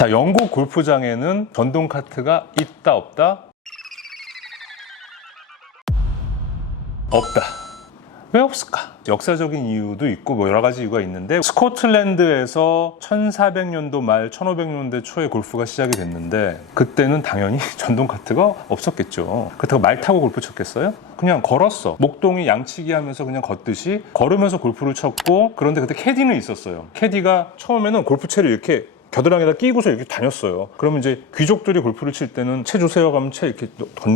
자, 영국 골프장에는 전동 카트가 있다, 없다? 없다. 왜 없을까? 역사적인 이유도 있고 뭐 여러 가지 이유가 있는데, 스코틀랜드에서 1400년도 말 1500년대 초에 골프가 시작이 됐는데, 그때는 당연히 전동 카트가 없었겠죠. 그렇다고 말 타고 골프 쳤겠어요? 그냥 걸었어. 목동이 양치기 하면서 그냥 걷듯이 걸으면서 골프를 쳤고, 그런데 그때 캐디는 있었어요. 캐디가 처음에는 골프채를 이렇게 겨드랑이에다 끼고서 이렇게 다녔어요. 그러면 이제 귀족들이 골프를 칠 때는 채 주세요 하면 채 이렇게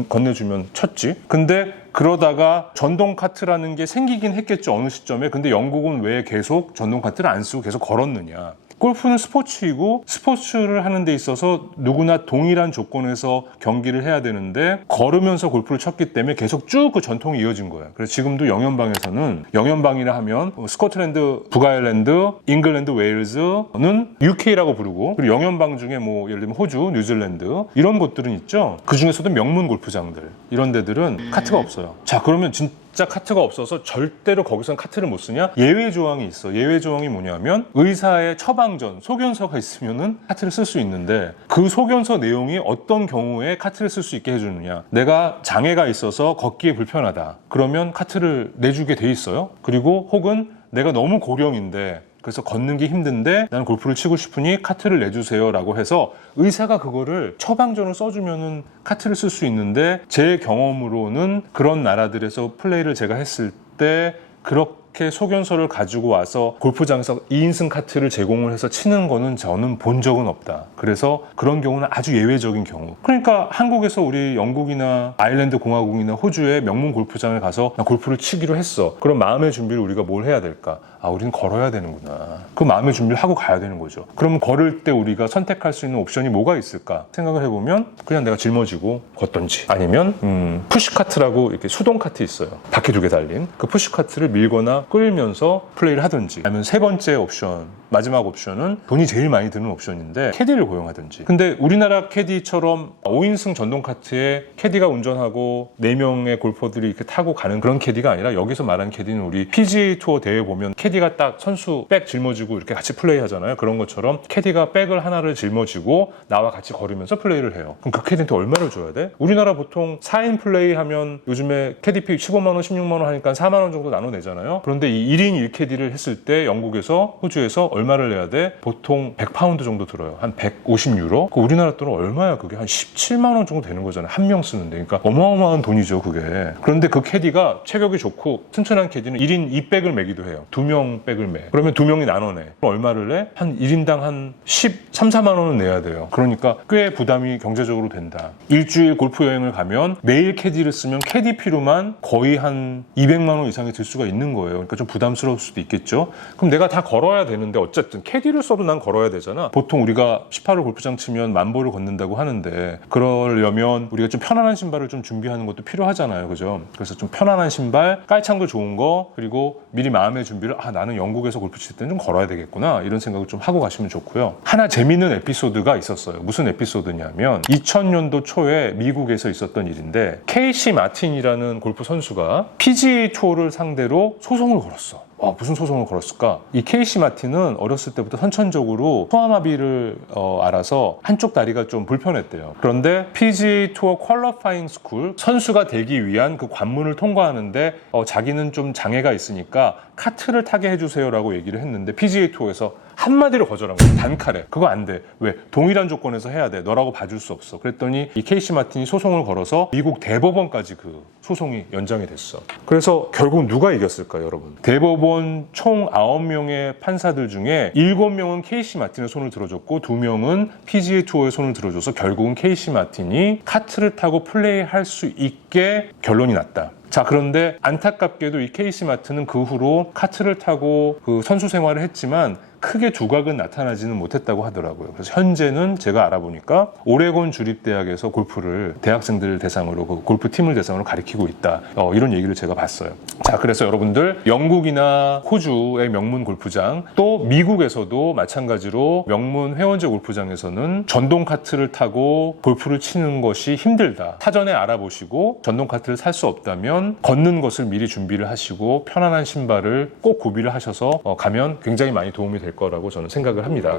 건네주면 쳤지. 근데 그러다가 전동 카트라는 게 생기긴 했겠죠, 어느 시점에. 근데 영국은 왜 계속 전동 카트를 안 쓰고 계속 걸었느냐. 골프는 스포츠이고, 스포츠를 하는 데 있어서 누구나 동일한 조건에서 경기를 해야 되는데, 걸으면서 골프를 쳤기 때문에 계속 쭉 그 전통이 이어진 거예요. 그래서 지금도 영연방에서는, 영연방이라 하면 스코틀랜드, 북아일랜드, 잉글랜드, 웨일즈는 UK라고 부르고, 그리고 영연방 중에 뭐 예를 들면 호주, 뉴질랜드 이런 곳들은 있죠. 그 중에서도 명문 골프장들, 이런 데들은 카트가 없어요. 자, 그러면 진짜 카트가 없어서 절대로 거기선 카트를 못 쓰냐? 예외 조항이 있어. 예외 조항이 뭐냐면, 의사의 처방전, 소견서가 있으면은 카트를 쓸 수 있는데, 그 소견서 내용이 어떤 경우에 카트를 쓸 수 있게 해주느냐. 내가 장애가 있어서 걷기에 불편하다. 그러면 카트를 내주게 돼 있어요. 그리고 혹은 내가 너무 고령인데, 그래서 걷는 게 힘든데 나는 골프를 치고 싶으니 카트를 내주세요 라고 해서 의사가 그거를 처방전을 써주면은 카트를 쓸 수 있는데, 제 경험으로는 그런 나라들에서 플레이를 제가 했을 때 그렇게 소견서를 가지고 와서 골프장에서 2인승 카트를 제공을 해서 치는 거는 저는 본 적은 없다. 그래서 그런 경우는 아주 예외적인 경우. 그러니까 한국에서 우리 영국이나 아일랜드 공화국이나 호주의 명문 골프장에 가서 나 골프를 치기로 했어. 그럼 마음의 준비를 우리가 뭘 해야 될까? 아, 우리는 걸어야 되는구나. 그 마음의 준비를 하고 가야 되는 거죠. 그럼 걸을 때 우리가 선택할 수 있는 옵션이 뭐가 있을까? 생각을 해보면 그냥 내가 짊어지고 걷던지, 아니면 푸시카트라고 이렇게 수동 카트 있어요. 바퀴 2개 달린 그 푸시카트를 밀거나 끌면서 플레이를 하든지, 아니면 세 번째 옵션, 마지막 옵션은 돈이 제일 많이 드는 옵션인데 캐디를 고용하든지. 근데 우리나라 캐디처럼 5인승 전동 카트에 캐디가 운전하고 4명의 골퍼들이 이렇게 타고 가는 그런 캐디가 아니라, 여기서 말하는 캐디는 우리 PGA 투어 대회 보면 캐디가 딱 선수 백 짊어지고 이렇게 같이 플레이 하잖아요. 그런 것처럼 캐디가 백을 하나를 짊어지고 나와 같이 걸으면서 플레이를 해요. 그럼 그 캐디한테 얼마를 줘야 돼? 우리나라 보통 4인 플레이 하면 요즘에 캐디피 15만원, 16만원 하니까 4만원 정도 나눠내잖아요. 그런데 이 1인 1캐디를 했을 때 영국에서, 호주에서 얼마를 내야 돼? 보통 100파운드 정도 들어요. 한 150유로? 우리나라 돈은 얼마야? 그게 한 17만원 정도 되는 거잖아요. 한 명 쓰는데. 그러니까 어마어마한 돈이죠, 그게. 그런데 그 캐디가 체격이 좋고 튼튼한 캐디는 1인 2백을 매기도 해요. 2명 백을 매. 그러면 2명이 나눠내. 그럼 얼마를 내? 한 1인당 한 13, 14만원은 내야 돼요. 그러니까 꽤 부담이 경제적으로 된다. 일주일 골프 여행을 가면 매일 캐디를 쓰면 캐디피로만 거의 한 200만원 이상이 들 수가 있는 거예요. 그러니까 좀 부담스러울 수도 있겠죠. 그럼 내가 다 걸어야 되는데, 어쨌든 캐디를 써도 난 걸어야 되잖아. 보통 우리가 18홀 골프장 치면 10,000보를 걷는다고 하는데, 그러려면 우리가 좀 편안한 신발을 좀 준비하는 것도 필요하잖아요. 그죠? 그래서 좀 편안한 신발, 깔창도 좋은 거, 그리고 미리 마음의 준비를, 나는 영국에서 골프 칠 때는 좀 걸어야 되겠구나, 이런 생각을 좀 하고 가시면 좋고요. 하나 재밌는 에피소드가 있었어요. 무슨 에피소드냐면 2000년도 초에 미국에서 있었던 일인데, 케이시 마틴이라는 골프 선수가 PGA 투어를 상대로 소송을 걸었어. 무슨 소송을 걸었을까? 이 케이시 마틴은 어렸을 때부터 선천적으로 소아마비를 알아서 한쪽 다리가 좀 불편했대요. 그런데 PGA 투어 퀄리파잉 스쿨, 선수가 되기 위한 그 관문을 통과하는데 자기는 좀 장애가 있으니까 카트를 타게 해주세요라고 얘기를 했는데, PGA 투어에서 한마디로 거절한 거예요. 단칼에. 그거 안 돼. 왜? 동일한 조건에서 해야 돼. 너라고 봐줄 수 없어. 그랬더니 이 케이시 마틴이 소송을 걸어서 미국 대법원까지 그 소송이 연장이 됐어. 그래서 결국 누가 이겼을까요, 여러분? 대법원 총 9명의 판사들 중에 7명은 케이시 마틴의 손을 들어줬고 2명은 PGA 투어의 손을 들어줘서 결국은 케이시 마틴이 카트를 타고 플레이할 수 있게 결론이 났다. 자, 그런데 안타깝게도 이 케이시 마틴은 그 후로 카트를 타고 그 선수 생활을 했지만 크게 두각은 나타나지는 못했다고 하더라고요. 그래서 현재는 제가 알아보니까 오레곤 주립대학에서 골프를 대학생들 대상으로, 그 골프팀을 대상으로 가르치고 있다. 이런 얘기를 제가 봤어요. 자, 그래서 여러분들, 영국이나 호주의 명문 골프장, 또 미국에서도 마찬가지로 명문 회원제 골프장에서는 전동 카트를 타고 골프를 치는 것이 힘들다. 사전에 알아보시고 전동 카트를 살 수 없다면 걷는 것을 미리 준비를 하시고 편안한 신발을 꼭 구비를 하셔서 가면 굉장히 많이 도움이 될 거라고 저는 생각을 합니다.